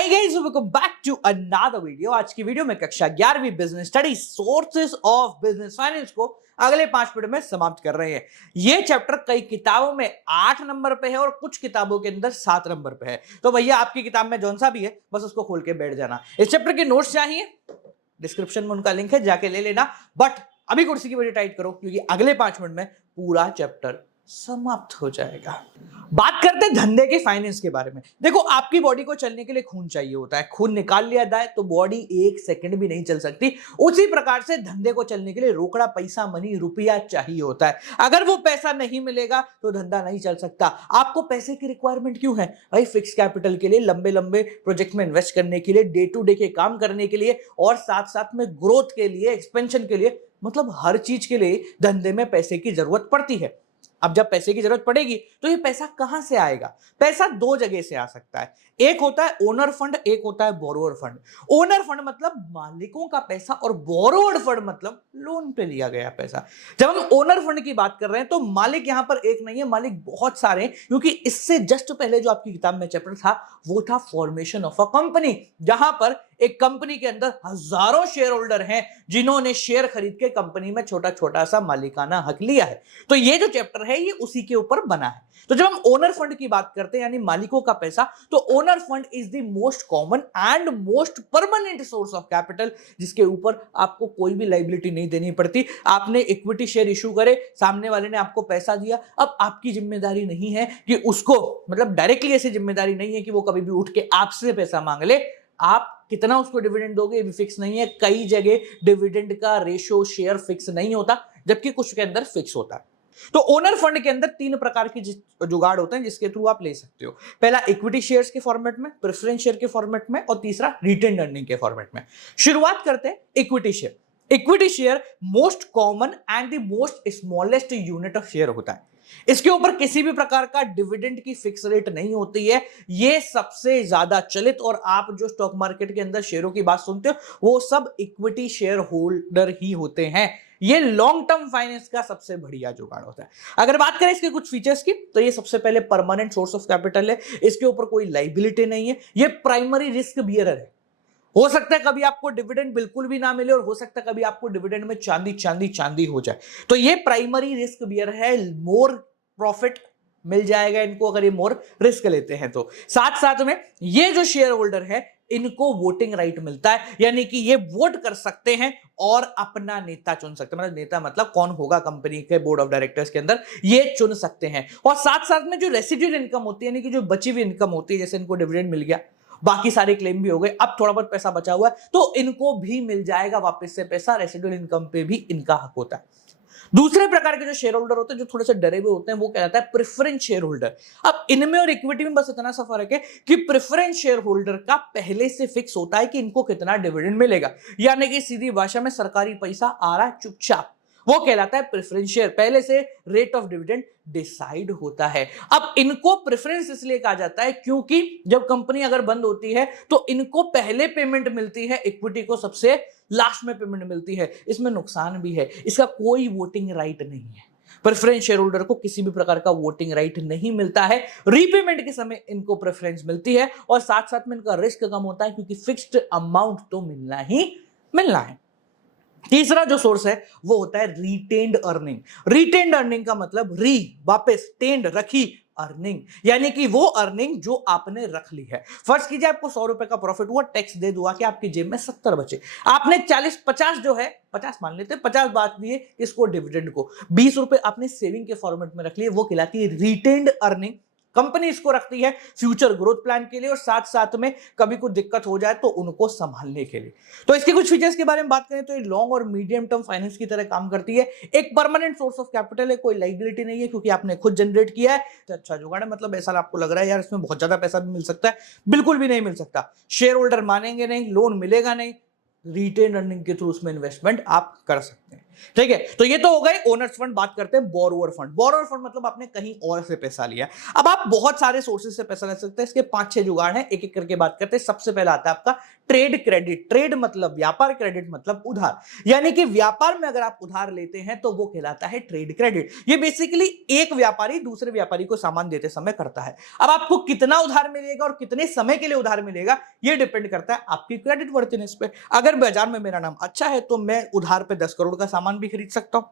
Hi guys, welcome back to another video. आज की video में कक्षा 11वीं business study sources of business finance को अगले 5 मिनट में समाप्त कर रहे हैं। ये चैप्टर कई किताबों में 8 नंबर पे है और कुछ किताबों के अंदर 7 नंबर पे है। तो भैया आपकी किताब में जौन सा भी है बस उसको खोल के बैठ जाना। इस चैप्टर के नोट्स चाहिए, डिस्क्रिप्शन में उनका लिंक है, जाके ले लेना। बट अभी कुर्सी की वजह टाइट करो क्योंकि अगले 5 मिनट में पूरा चैप्टर समाप्त हो जाएगा। बात करते हैं धंधे के फाइनेंस के बारे में। देखो, आपकी बॉडी को चलने के लिए खून चाहिए होता है। खून निकाल लिया जाए तो बॉडी 1 सेकंड भी नहीं चल सकती। उसी प्रकार से धंधे को चलने के लिए रोकड़ा पैसा, मनी, रुपया चाहिए होता है। अगर वो पैसा नहीं मिलेगा तो धंधा नहीं चल सकता। आपको पैसे की रिक्वायरमेंट क्यों है भाई? फिक्स कैपिटल के लिए, लंबे लंबे प्रोजेक्ट में इन्वेस्ट करने के लिए, डे टू डे के काम करने के लिए और साथ साथ में ग्रोथ के लिए, एक्सपेंशन के लिए, मतलब हर चीज के लिए धंधे में पैसे की जरूरत पड़ती है। अब जब पैसे की जरूरत पड़ेगी तो ये पैसा कहां से आएगा? पैसा 2 जगह से आ सकता है। एक होता है ओनर फंड, एक होता है बोरोवर फंड। ओनर फंड मतलब मालिकों का पैसा और बोरोवर फंड मतलब लोन पे लिया गया पैसा। जब हम ओनर फंड की बात कर रहे हैं तो मालिक यहां पर एक नहीं है, मालिक बहुत सारे हैं। क्योंकि इससे जस्ट पहले जो आपकी किताब में चैप्टर था वो था फॉर्मेशन ऑफ अ कंपनी, जहां पर एक कंपनी के अंदर हजारों शेयर होल्डर हैं जिन्होंने शेयर खरीद के कंपनी में छोटा छोटा सा मालिकाना हक लिया है। तो ये जो चैप्टर है ये उसी के ऊपर बना है। तो जब हम ओनर फंड की बात करते हैं यानी मालिकों का पैसा, तो owner fund is the most common and most permanent source of capital, जिसके ऊपर आपको कोई भी लायबिलिटी नहीं देनी पड़ती। आपने इक्विटी शेयर इशू करे, सामने वाले ने आपको पैसा दिया, अब आपकी जिम्मेदारी नहीं है कि उसको, मतलब डायरेक्टली ऐसी जिम्मेदारी नहीं है कि वो कभी भी उठ के आपसे पैसा मांग ले। आप कितना उसको डिविडेंड दोगे ये भी फिक्स नहीं है। कई जगह डिविडेंड का रेशो शेयर फिक्स नहीं होता, जबकि कुछ के अंदर फिक्स होता है। तो ओनर फंड के अंदर 3 प्रकार की जुगाड़ होते हैं जिसके थ्रू आप ले सकते हो। पहला इक्विटी शेयर्स के फॉर्मेट में, प्रेफरेंस शेयर के फॉर्मेट में और तीसरा रिटेन अर्निंग के फॉर्मेट में। शुरुआत करते हैं equity share. Equity share most common and the most smallest unit of share होता है। इसके ऊपर किसी भी प्रकार का डिविडेंड की फिक्स रेट नहीं होती है। ये सबसे ज्यादा चलित, और आप जो स्टॉक मार्केट के अंदर शेयरों की बात सुनते हो वो सब इक्विटी शेयर होल्डर ही होते हैं। ये लॉन्ग टर्म फाइनेंस का सबसे बढ़िया जुगाड़ होता है। अगर बात करें इसके कुछ फीचर्स की, तो ये सबसे पहले परमानेंट सोर्स ऑफ कैपिटल है। इसके ऊपर कोई लायबिलिटी नहीं है। ये प्राइमरी रिस्क बियरर है। हो सकता है कभी आपको डिविडेंड बिल्कुल भी ना मिले और हो सकता है कभी आपको डिविडेंड में चांदी चांदी चांदी हो जाए। तो ये प्राइमरी रिस्क बियर है। मोर प्रॉफिट मिल जाएगा इनको अगर ये मोर रिस्क लेते हैं तो। साथ साथ में ये जो शेयर होल्डर है इनको वोटिंग राइट मिलता है, यानी कि ये वोट कर सकते हैं और अपना नेता चुन सकते हैं। मतलब नेता मतलब कौन होगा कंपनी के बोर्ड ऑफ डायरेक्टर्स के अंदर, ये चुन सकते हैं। और साथ साथ में जो रेसिडुअल इनकम होती है, यानी कि जो बची हुई इनकम होती है, जैसे इनको डिविडेंड मिल गया, बाकी सारे क्लेम भी हो गए, अब थोड़ा बहुत पैसा बचा हुआ है तो इनको भी मिल जाएगा वापस से पैसा। रेसिडुअल इनकम पे भी इनका हक होता है। दूसरे प्रकार के जो शेयर होल्डर होते हैं जो थोड़े से डरे हुए होते हैं वो कहलाता है प्रेफरेंस शेयर होल्डर। अब इनमें और इक्विटी में बस इतना सा फर्क है कि प्रेफरेंस शेयर होल्डर का पहले से फिक्स होता है कि इनको कितना डिविडेंड मिलेगा, यानी कि सीधी भाषा में सरकारी पैसा आ रहा है चुपचाप, वो कहलाता है प्रेफरेंस शेयर। पहले से रेट ऑफ डिविडेंड डिसाइड होता है। अब इनको प्रेफरेंस इसलिए कहा जाता है क्योंकि जब कंपनी अगर बंद होती है तो इनको पहले पेमेंट मिलती है, इक्विटी को सबसे लास्ट में पेमेंट मिलती है। इसमें नुकसान भी है, इसका कोई वोटिंग राइट नहीं है। प्रेफरेंस शेयर होल्डर को किसी भी प्रकार का वोटिंग राइट नहीं मिलता है। रीपेमेंट के समय इनको प्रेफरेंस मिलती है और साथ साथ में इनका रिस्क कम होता है क्योंकि फिक्स्ड अमाउंट तो मिलना ही मिलना है। तीसरा जो सोर्स है वो होता है रिटेन्ड अर्निंग। रिटेन्ड अर्निंग का मतलब वापस टेंड रखी अर्निंग, यानी कि वो अर्निंग जो आपने रख ली है। फर्ज कीजिए आपको 100 रुपए का प्रॉफिट हुआ, टैक्स दे दुआ कि आपकी जेब में 70 बचे, आपने 40-50 जो है 50 मान लेते हैं, 50 बात दिए इसको डिविडेंड को, 20 रुपए आपने सेविंग के फॉर्मेट में रख लिए, वो कहलाती है रिटेन्ड अर्निंग। कंपनी इसको रखती है फ्यूचर ग्रोथ प्लान के लिए और साथ साथ में कभी कुछ दिक्कत हो जाए तो उनको संभालने के लिए। तो इसके कुछ फीचर्स के बारे में बात करें तो ये लॉन्ग और मीडियम टर्म फाइनेंस की तरह काम करती है। एक परमानेंट सोर्स ऑफ कैपिटल है, कोई लायबिलिटी नहीं है क्योंकि आपने खुद जनरेट किया है। तो अच्छा जुगाड़ है, मतलब ऐसा आपको लग रहा है यार इसमें बहुत ज्यादा पैसा भी मिल सकता है, बिल्कुल भी नहीं मिल सकता। शेयर होल्डर मानेंगे नहीं, लोन मिलेगा नहीं, रिटेन अर्निंग के थ्रू उसमें इन्वेस्टमेंट आप कर सकते हैं। ठीक है, तो ये तो हो गए ओनर्स फंड। बात करते हैं बोरोवर फंड। बोरोवर फंड मतलब आपने कहीं और से पैसा लिया। अब आप बहुत सारे सोर्सेज से पैसा ले सकते हैं, इसके 5-6 जुगाड़ हैं, एक एक करके बात करते हैं। सबसे पहला आता है आपका ट्रेड क्रेडिट। ट्रेड मतलब व्यापार, क्रेडिट मतलब उधार, यानी कि व्यापार में अगर आप उधार लेते हैं तो वो कहलाता है ट्रेड क्रेडिट। ये बेसिकली एक व्यापारी दूसरे व्यापारी को सामान देते समय करता है। अब आपको कितना उधार मिलेगा और कितने समय के लिए उधार मिलेगा ये डिपेंड करता है आपकी क्रेडिट वर्थिनेस पे। अगर बाजार में मेरा नाम अच्छा है तो मैं उधार पे 10 करोड़ का सामान भी खरीद सकता हूं,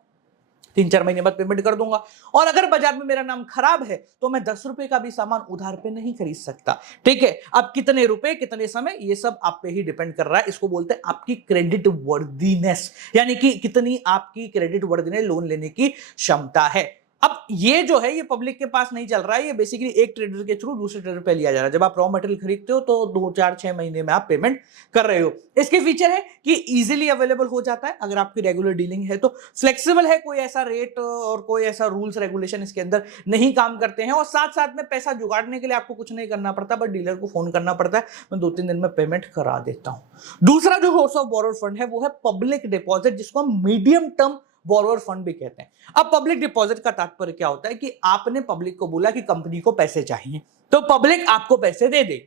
3-4 महीने बाद पेमेंट कर दूंगा। और अगर बाजार में मेरा नाम खराब है तो मैं 10 रुपए का भी सामान उधार पे नहीं खरीद सकता। ठीक है, अब कितने रुपए कितने समय ये सब आप पे ही डिपेंड कर रहा है। इसको बोलते हैं आपकी क्रेडिट वर्दीनेस, यानी कि कितनी आपकी क्रेडिट वर्दीनेस लोन लेने की क्षमता है। अब ये जो है ये पब्लिक के पास नहीं चल रहा है, ये बेसिकली एक ट्रेडर के थ्रू दूसरे ट्रेडर पे लिया जा रहा है। जब आप रॉ मटेरियल खरीदते हो तो 2-4-6 महीने में आप पेमेंट कर रहे हो। इसके फीचर है कि इजीली अवेलेबल हो जाता है अगर आपकी रेगुलर डीलिंग है तो, फ्लेक्सिबल है, कोई ऐसा रेट और कोई ऐसा रूल्स रेगुलेशन इसके अंदर नहीं काम करते हैं, और साथ साथ में पैसा जुगाड़ने के लिए आपको कुछ नहीं करना पड़ता, बस डीलर को फोन करना पड़ता है, मैं 2-3 दिन में पेमेंट करा देता हूं। दूसरा जो सोर्स ऑफ बोरोवर फंड है वो है पब्लिक डिपॉजिट, जिसको हम मीडियम टर्म बोरोवर फंड भी कहते हैं। अब पब्लिक डिपॉजिट का तात्पर्य क्या होता है कि आपने पब्लिक को बोला कि कंपनी को पैसे चाहिए, तो पब्लिक आपको पैसे दे दे।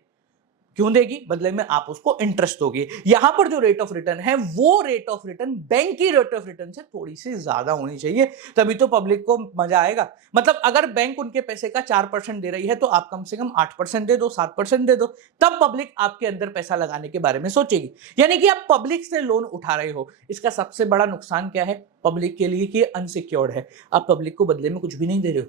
क्यों देगी? बदले में आप उसको इंटरेस्ट दोगे। यहां पर जो रेट ऑफ रिटर्न है वो रेट ऑफ रिटर्न बैंक की रेट ऑफ रिटर्न से थोड़ी सी ज्यादा होनी चाहिए, तभी तो पब्लिक को मजा आएगा। मतलब अगर बैंक उनके पैसे का 4% दे रही है तो आप कम से कम 8% दे दो, 7% दे दो, तब पब्लिक आपके अंदर पैसा लगाने के बारे में सोचेगी। यानी कि आप पब्लिक से लोन उठा रहे हो। इसका सबसे बड़ा नुकसान क्या है पब्लिक के लिए कि अनसिक्योर्ड है। आप पब्लिक को बदले में कुछ भी नहीं दे रहे हो,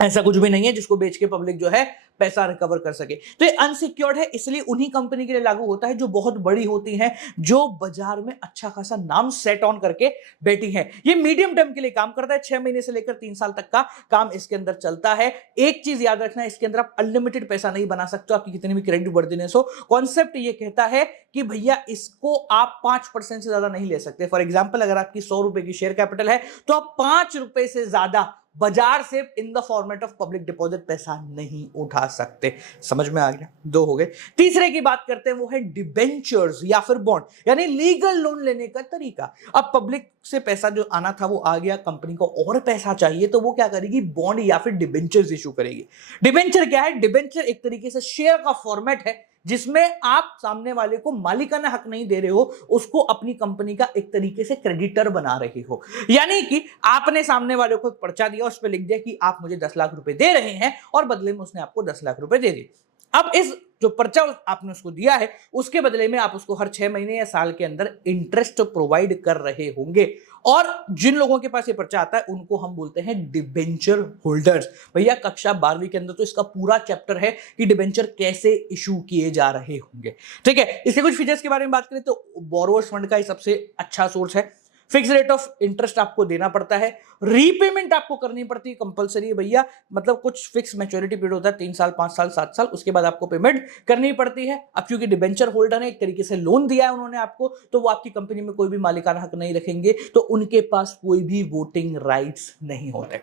ऐसा कुछ भी नहीं है जिसको बेच के पब्लिक जो है पैसा रिकवर कर सके। तो ये अनसिक्योर्ड है, इसलिए उन्हीं कंपनी के लिए लागू होता है जो बहुत बड़ी होती हैं, जो बाजार में अच्छा खासा नाम सेट ऑन करके बैठी हैं। ये मीडियम टर्म के लिए काम करता है, 6 महीने से लेकर 3 साल तक का काम इसके अंदर चलता है। एक चीज याद रखना है, इसके अंदर आप अनलिमिटेड पैसा नहीं बना सकते, आपकी कितनी भी क्रेडिट वर्दीनेस हो। कॉन्सेप्ट ये कहता है कि भैया इसको आप 5% से ज्यादा नहीं ले सकते। फॉर एग्जाम्पल अगर आपकी 100 रुपए की शेयर कैपिटल है तो आप 5 रुपए से ज्यादा बाजार से in the format of public deposit पैसा नहीं उठा सकते। समझ में आ गया? 2 हो गए। तीसरे की बात करते हैं वो है डिबेंचर्स या फिर बॉन्ड, यानी लीगल लोन लेने का तरीका। अब पब्लिक से पैसा जो आना था वो आ गया, कंपनी को और पैसा चाहिए तो वो क्या करेगी? बॉन्ड या फिर डिबेंचर्स इशू करेगी। डिबेंचर क्या है? डिबेंचर एक तरीके से शेयर का फॉर्मेट है जिसमें आप सामने वाले को मालिकाना हक नहीं दे रहे हो, उसको अपनी कंपनी का एक तरीके से क्रेडिटर बना रहे हो। यानी कि आपने सामने वाले को एक पर्चा दिया, उस पर लिख दिया कि आप मुझे 10 लाख रुपए दे रहे हैं और बदले में उसने आपको 10 लाख रुपए दे दिए। अब इस जो पर्चा आपने उसको दिया है उसके बदले में आप उसको हर 6 महीने या साल के अंदर इंटरेस्ट प्रोवाइड कर रहे होंगे, और जिन लोगों के पास ये पर्चा आता है उनको हम बोलते हैं डिबेंचर होल्डर्स। भैया कक्षा 12वीं के अंदर तो इसका पूरा चैप्टर है कि डिबेंचर कैसे इशू किए जा रहे होंगे। ठीक है, इसके कुछ फीचर्स के बारे में बात करें तो बोरोवर्स फंड का ही सबसे अच्छा सोर्स है। फिक्स रेट ऑफ इंटरेस्ट आपको देना पड़ता है, रीपेमेंट आपको करनी पड़ती है, कंपलसरी है भैया। मतलब कुछ फिक्स मैच्योरिटी पीरियड होता है, 3 साल, 5 साल, 7 साल, उसके बाद आपको पेमेंट करनी पड़ती है। अब क्योंकि डिबेंचर होल्डर है, एक तरीके से लोन दिया है उन्होंने आपको, तो वो आपकी कंपनी में कोई भी मालिकाना हक नहीं रखेंगे, तो उनके पास कोई भी वोटिंग राइट्स नहीं होते।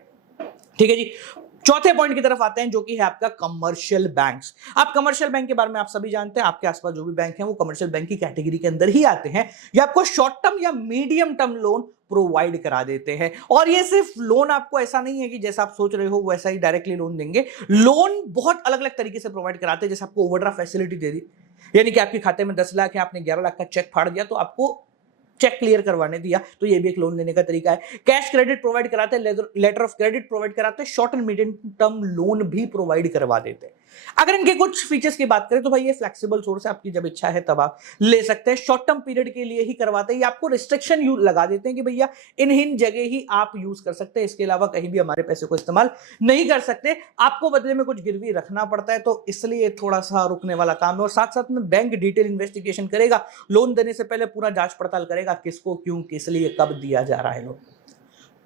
ठीक है जी। चौथे पॉइंट की तरफ आते हैं जो कि है आपका कमर्शियल बैंक्स। आप कमर्शियल बैंक के बारे में आप सभी जानते हैं, आपके आसपास जो भी बैंक हैं वो कमर्शियल बैंक की कैटेगरी के अंदर ही आते हैं। ये आपको शॉर्ट टर्म या मीडियम टर्म लोन प्रोवाइड करा देते हैं, और ये सिर्फ लोन आपको ऐसा नहीं है कि जैसा आप सोच रहे हो वैसा ही डायरेक्टली लोन देंगे। लोन बहुत अलग अलग तरीके से प्रोवाइड कराते हैं। जैसे आपको ओवरड्राफ्ट फैसिलिटी दे दी, यानी कि आपके खाते में 10 लाख है, आपने 11 लाख का चेक फाड़ दिया तो आपको चेक क्लियर करवाने दिया, तो ये भी एक लोन लेने का तरीका है। कैश क्रेडिट प्रोवाइड कराते हैं, लेटर ऑफ क्रेडिट प्रोवाइड कराते हैं, short and medium term loan भी प्रोवाइड करवा देते हैं। अगर इनके कुछ फीचर्स की बात करें तो भाई ये फ्लेक्सिबल सोर्स है, आपकी जब इच्छा है तब आप ले सकते हैं। शॉर्ट टर्म पीरियड के लिए ही करवाते हैं, ये आपको रिस्ट्रिक्शन लगा देते हैं कि भैया इन जगह ही आप यूज कर सकते हैं, इसके अलावा कहीं भी हमारे पैसे को इस्तेमाल नहीं कर सकते। आपको बदले में कुछ गिरवी रखना पड़ता है, तो इसलिए थोड़ा सा रुकने वाला काम है। और साथ साथ में बैंक डिटेल इन्वेस्टिगेशन करेगा, लोन देने से पहले पूरा जांच पड़ताल करेगा किसको, क्यों, किस लिए, कब दिया जा रहा है लोन।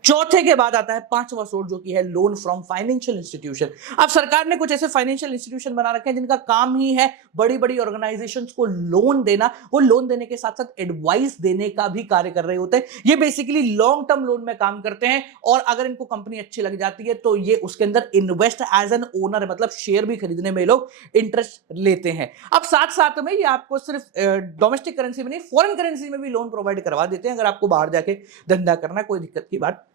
चौथे के बाद आता है पांचवा सोर्स जो कि है लोन फ्रॉम फाइनेंशियल इंस्टीट्यूशन। अब सरकार ने कुछ ऐसे फाइनेंशियल इंस्टीट्यूशन बना रखे हैं जिनका काम ही है बड़ी बड़ी ऑर्गेनाइजेशंस को लोन देना। वो लोन देने के साथ साथ एडवाइस देने का भी कार्य कर रहे होते हैं। ये बेसिकली लॉन्ग टर्म लोन में काम करते हैं और अगर इनको कंपनी अच्छी लग जाती है तो ये उसके अंदर इन्वेस्ट एज एन ओनर है, मतलब शेयर भी खरीदने में लोग इंटरेस्ट लेते हैं। अब साथ साथ में ये आपको सिर्फ डोमेस्टिक करेंसी में नहीं, फॉरेन करेंसी में भी लोन प्रोवाइड करवा देते हैं अगर आपको बाहर जाके धंधा करना है, कोई दिक्कत की बात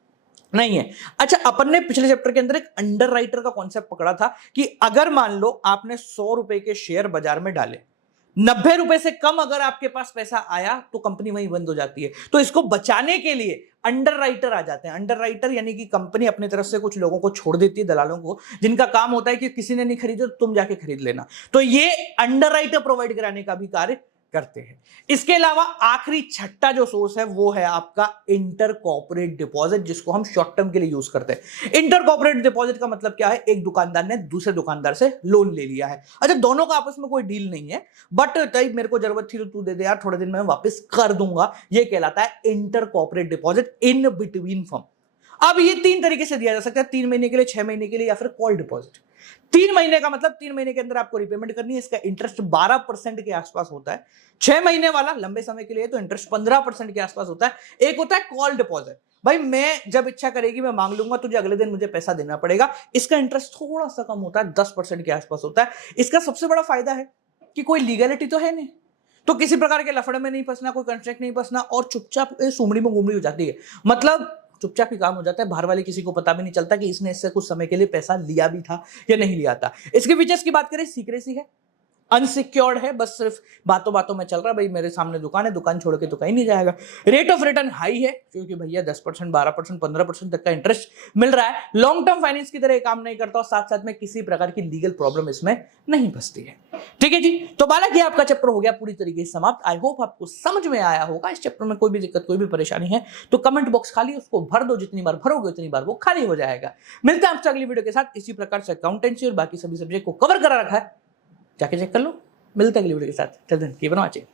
नहीं है। अच्छा, अपन ने पिछले चैप्टर के अंदर एक अंडर राइटर का कॉन्सेप्ट पकड़ा था कि अगर मान लो आपने 100 रुपए के शेयर बाजार में डाले, 90 रुपए से कम अगर आपके पास पैसा आया तो कंपनी वहीं बंद हो जाती है। तो इसको बचाने के लिए अंडर राइटर आ जाते हैं। अंडर राइटर यानी कि कंपनी अपनी तरफ से कुछ लोगों को छोड़ देती है, दलालों को, जिनका काम होता है कि किसी ने नहीं खरीदे तो तुम जाके खरीद लेना। तो ये अंडर राइटर प्रोवाइड कराने का भी कार्य करते हैं। इसके अलावा आखिरी छठा जो सोर्स है वो है आपका इंटर कॉर्पोरेट डिपॉजिट, जिसको हम शॉर्ट टर्म के लिए यूज करते हैं। इंटर कॉर्पोरेट डिपॉजिट का मतलब क्या है? एक दुकानदार ने दूसरे दुकानदार से लोन ले लिया है। अच्छा, दोनों का आपस में कोई डील नहीं है, बट तब मेरे को जरूरत थी तो तू दे दे यार, थोड़े दिन में वापस कर दूंगा। ये कहलाता है inter corporate deposit in between firm. अब ये 3 तरीके से दिया जा सकता है, 3 महीने के लिए, 6 महीने के लिए या फिर कॉल डिपॉजिट। 3 महीने का मतलब 3 महीने के अंदर आपको रिपेमेंट करनी है। इसका इंटरेस्ट 12% के आसपास होता है। 6 महीने वाला लंबे समय के लिए तो इंटरेस्ट 15% के आसपास होता है। एक होता है कॉल डिपॉजिट, भाई मैं जब इच्छा करेगी मैं मांग लूंगा, तुझे अगले दिन मुझे पैसा देना पड़ेगा। इसका इंटरेस्ट थोड़ा सा कम होता है, 10% के आसपास होता है। इसका सबसे बड़ा फायदा है कि कोई लीगलिटी तो है नहीं, तो किसी प्रकार के लफड़े में नहीं फंसना, कोई कंट्रैक्ट नहीं फंसना और चुपचाप सुमड़ी में गुमड़ी हो जाती है। मतलब चुपचाप ही काम हो जाता है, बाहर वाले किसी को पता भी नहीं चलता कि इसने इससे कुछ समय के लिए पैसा लिया भी था या नहीं लिया था। इसके फीचर्स की बात करें, सीक्रेसी है, अनसिक्योर्ड है, बस सिर्फ बातों बातों में चल रहा है, भाई मेरे सामने दुकान है, दुकान छोड़ के तो कहीं नहीं जाएगा। रेट ऑफ रिटर्न हाई है क्योंकि भैया 10%, 12%, 15% तक का इंटरेस्ट मिल रहा है। लॉन्ग टर्म फाइनेंस की तरह काम नहीं करता और साथ साथ में किसी प्रकार की लीगल प्रॉब्लम इसमें नहीं फंसती है। ठीक है जी, तो बालाजी आपका चैप्टर हो गया पूरी तरीके से समाप्त। आई होप आपको समझ में आया होगा। इस चैप्टर में कोई भी दिक्कत, कोई भी परेशानी है तो कमेंट बॉक्स खाली, उसको भर दो, जितनी बार भरोगे उतनी बार वो खाली हो जाएगा। मिलते हैं आपसे अगली वीडियो के साथ। इसी प्रकार से अकाउंटेंसी और बाकी सभी सब्जेक्ट को कवर करा रखा है, जाके चेक कर लो। मिलते हैं अगली वीडियो के साथ। Till then keep on watching.